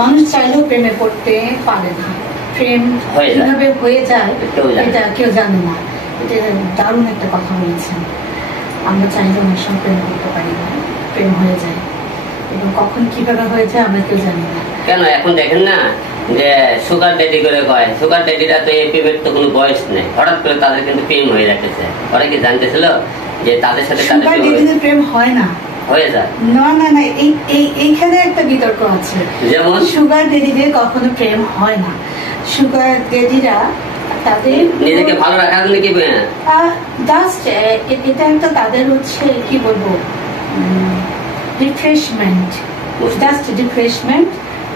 মানুষ চাইলেও প্রেমে পড়তে পারে না, প্রেম কিভাবে হয়ে যায় এটা কেউ জানে না। এটা দারুণ একটা কথা বলেছেন। আমরা চাইলেও অনেক সময় প্রেম করতে পারি না, প্রেম হয়ে যায়, এবং কখন কিভাবে হয়ে যায় আমরা কেউ জানি না। কেন এখন দেখেন না যে সুগার ড্যাডি করে কয়, সুগার ড্যাডিরা তো এই প্রেমের তো কোনো বয়স নেই, হঠাৎ করে তাদের কিন্তু প্রেম হয়ে যাচ্ছে। ওরা কি জানতেছিল যে তাদের সাথে প্রেম হয় না? হয়ে যায় না না না, এইখানে একটা বিতর্ক আছে। যেমন সুগার ড্যাডিদের কখনো প্রেম হয় না। সুগার ড্যাডিরা তাদের নিজেকে ভালো রাখার জন্য কি জাস্ট এটা একটা তাদের হচ্ছে কি বলবো রিফ্রেশমেন্ট, জাস্ট রিফ্রেশমেন্ট।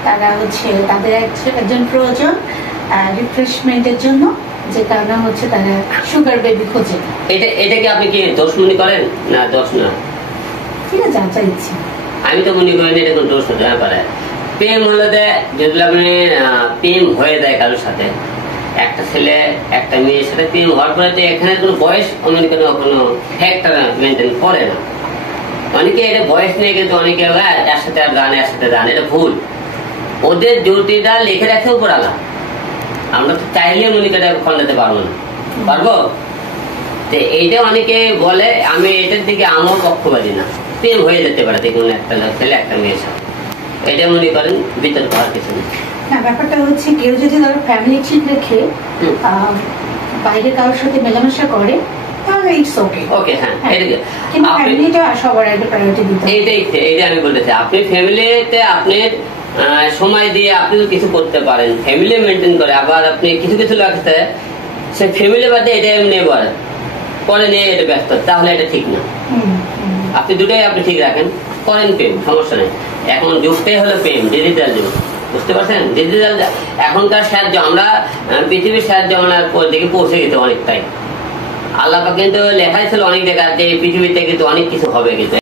তারা হচ্ছে তাদের একজন প্রয়োজন রিফ্রেশমেন্টের জন্য, যে কারণে হচ্ছে তারা সুগার বেবি খোঁজে। এটাকে আপনি কি দোষ মনে করেন? না দোষ না, ঠিক আছে, যা ইচ্ছে। আমি তো মনে করি এটা কোনো দোষ হতে পারে। প্রেম হলে যদি আপনি প্রেম হয়ে যায় কারোর সাথে, একটা ছেলে একটা মেয়ের সাথে প্রেম হওয়ার পরে তো এখানে কোনো বয়স মনে করেন কোনো ফ্যাক্টর মেনটেন করে না। অনেকে এটা বয়স নেই, কিন্তু অনেকে এর সাথে গান এর সাথে গান, এটা ভুল। ওদের ডিউটিটা লিখে রাখে উপরালা, আমরা তো চাইলে মনে করে খন্ডাতে পারবো না, পারবো? এইটা অনেকে বলে, আমি এটার দিকে আমার পক্ষপাতী না। প্রেম হয়ে যেতে পারে দেখুন একটা ছেলে একটা মেয়ের সাথে, এটা মনে করেন বিতর্ক হওয়ার কিছু নেই। না, ব্যাপারটা হচ্ছে কেউ যদি ধরো ফ্যামিলি ঠিক রেখে বাইরে কারোর সাথে মেলামেশা করে তাহলে ইটস ওকে। ওকে, হ্যাঁ, কিন্তু ফ্যামিলিটা সবার আগে প্রায়োরিটি দিতে হবে। এইটাই আমি বলতেছি, আপনি ফ্যামিলিতে আপনি সময় দিয়ে আপনিও কিছু করতে পারেন, ফ্যামিলি মেনটেন করে। আবার আপনি কিছু কিছু লাগতে সে ফ্যামিলি বাদে এটা এমনি পরে নিয়ে এটা ব্যস্ত, তাহলে এটা ঠিক না। আপনি দুটাই আপনি ঠিক রাখেন, করেন প্রেম, সমস্যা নেই। এখন যুগটাই হলো প্রেম, ডিজিটাল যুগ, বুঝতে পারছেন? ডিজিটাল এখনকার সাহায্য আমরা পৃথিবীর সাহায্য আমার দিকে পৌঁছে গেছে অনেকটাই। আল্লাহ কিন্তু লেখাই ছিল অনেক জায়গা যে পৃথিবীতে কিন্তু অনেক কিছু হবে কিন্তু।